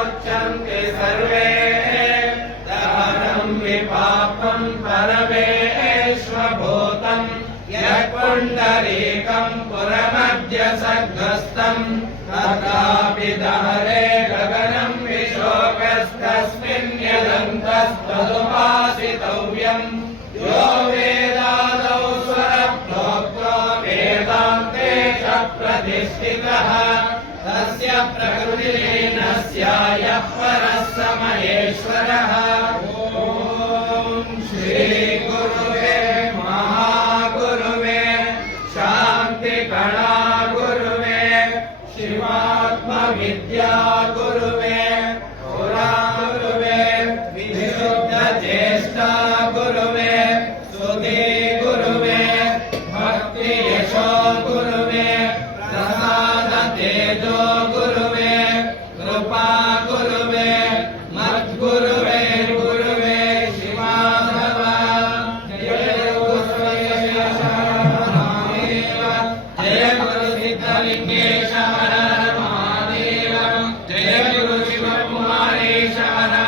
परिमुच्यन्ते सर्वे दहनं विपापं परमेश्वभूतम् यत्पुण्डरीकम् पुरमद्य सद्गस्तम् तथापि दहरे गगनम् विशोकस्तस्मिन् यदन्तस्तदुपासितव्यम् यो वेदादौ स्वरप्रोक्तो वेदान्ते च प्रतिष्ठितः तस्य प्रकृतिरेणस्यायः परः समहेश्वरः ॐ श्रीगुरुवे महागुरुवे शान्तिकणा गुरुवे लिङ्गेश्वर महादेव जय गुरु शिवकुमारेश्वर